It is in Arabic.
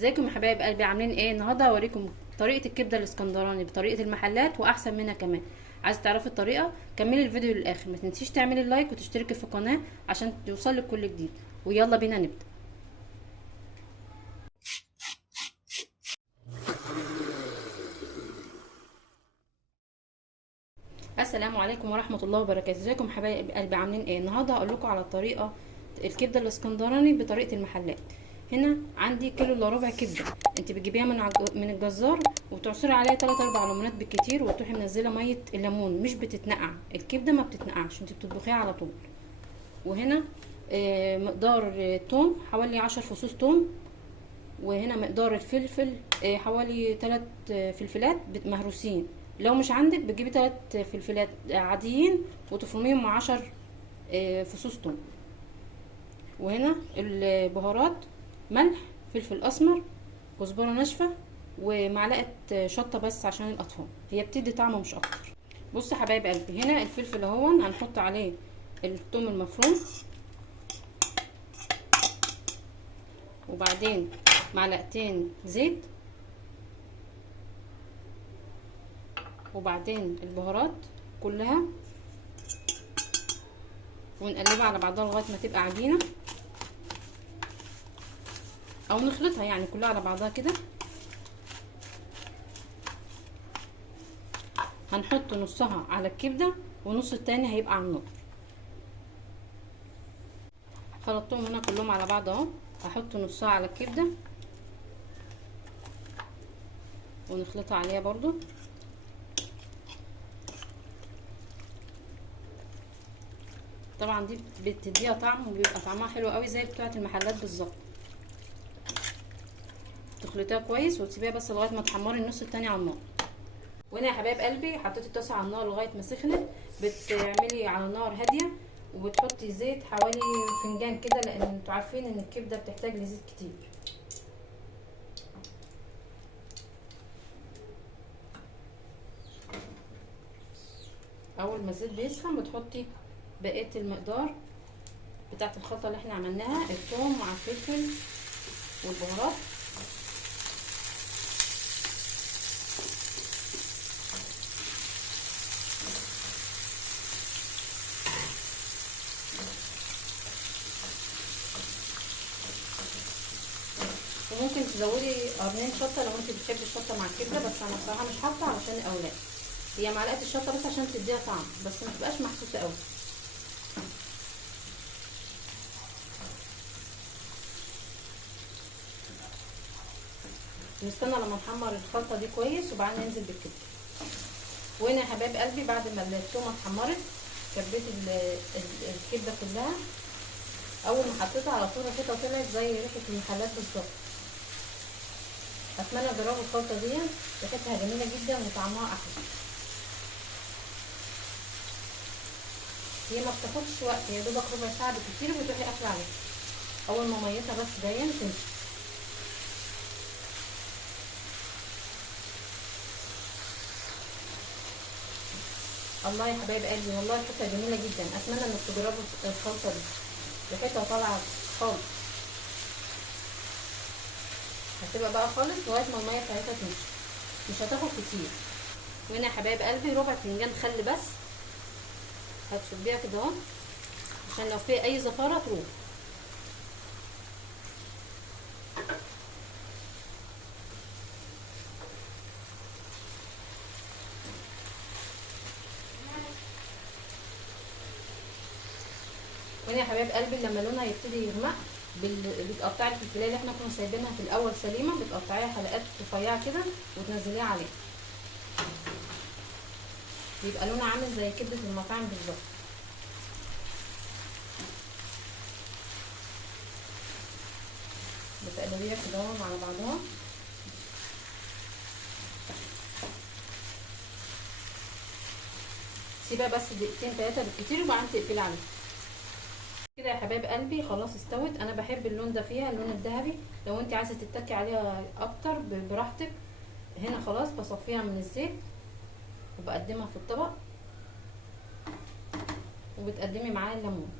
ازيكم يا حبايب قلبي، عاملين ايه؟ النهارده هوريكم طريقه الكبده الاسكندراني بطريقه المحلات واحسن منها كمان. عايز تعرفي الطريقه؟ كملي الفيديو للاخر. ما تنسيش تعملي اللايك وتشتركي في القناه عشان يوصلك كل جديد. ويلا بينا نبدا. السلام عليكم ورحمه الله وبركاته. ازيكم يا حبايب قلبي، عاملين ايه؟ النهارده هقول لكم على الطريقه الكبده الاسكندراني بطريقه المحلات. هنا عندي كيلو الا ربع كبده، انت بتجيبيها من الجزار وتعصري عليها 3 4 ليمونات بالكتير، وتروحي منزله ميه الليمون، مش بتتنقع الكبده، ما بتتنقعش، انت بتطبخيها على طول. وهنا مقدار توم حوالي 10 فصوص توم. وهنا مقدار الفلفل حوالي 3 فلفلات مهروسين. لو مش عندك بتجيبي 3 فلفلات عاديين وتفرميهم مع 10 فصوص توم. وهنا البهارات: ملح، فلفل اسمر، كزبره ناشفه، ومعلقه شطه بس عشان الاطفال، هي بتدي طعم مش اكتر. بصوا يا حبايب قلبي، هنا الفلفل اهون هنحط عليه الثوم المفروم، وبعدين معلقتين زيت، وبعدين البهارات كلها، ونقلبها على بعضها لغايه ما تبقى عجينه، او نخلطها يعني كلها على بعضها كده. هنحط نصها على الكبده ونص التاني هيبقى على النار. خلطتهم هنا كلهم على بعض اهو. هحط نصها على الكبده ونخلطها عليها برضو. طبعا دي بتديها طعم وبيبقى طعمها حلو قوي زي بتاعه المحلات بالظبط. تخلطيها كويس وتسيبيها بس لغايه ما تحمري النص التاني على النار. وهنا يا حبايب قلبي حطيت الطاسه على النار لغايه ما سخنت. بتعملي على نار هاديه وبتحطي زيت حوالي فنجان كده، لان انتوا عارفين ان الكبده بتحتاج لزيت كتير. اول ما الزيت بيسخن بتحطي بقيه المقدار بتاعه الخلطه اللي احنا عملناها: الثوم مع الفلفل والبهارات. وممكن تزودي قرنين شطه لو انت بتحبي الشطه مع الكبده، بس انا بصراحه مش حاطه علشان الاولاد. هي معلقه الشطه بس عشان تديها طعم، بس ما تبقاش محسوسه قوي. نستنى لما نحمر الخلطه دي كويس وبعدين ننزل بالكبده. وهنا يا حبايب قلبي بعد ما التومه اتحمرت كبيت الكبده كلها. اول ما حطيتها على طول كده طلعت زي ريحه المحلات بالظبط. اتمنى تجربوا الخلطه دي، ريحتها جميله جدا وطعمها احلى. هي ما بتاخدش وقت، هي دوبك ربع ساعه بالكتير وتروحي قافله عليها. اول ما ميتها بس باين تمشي. الله يا حبايب قلبي، والله ريحتها جميله جدا. اتمنى انك تجربوا الخلطه دي، ريحتها طالعه خالص. هتبقى بقى خالص لغايه ما الميه بتاعتها تمشي، مش هتاخد كتير. وهنا يا حبايب قلبي ربع فنجان خل بس، هتصبيها كده اهو عشان لو في اي زفاره تروح. وهنا يا حبايب قلبي لما لونها يبتدي يغمق بتقطعي الفلفلايه اللي احنا كنا سايبينها في الاول سليمه، بتقطعيها حلقات رفيعه كده وتنزليها عليها، بيبقى لونها عامل زي كبده المطاعم بالظبط. بتقلبيها كده على بعضها. سيبها بس دقيقتين 3 بالكتير وبعدين تقفلي عليها. كده يا حبايب قلبي خلاص استوت. انا بحب اللون ده فيها، اللون الذهبي. لو انت عايزه تتكي عليها اكتر براحتك. هنا خلاص بصفيها من الزيت وبقدمها في الطبق، وبتقدمي معاه الليمون.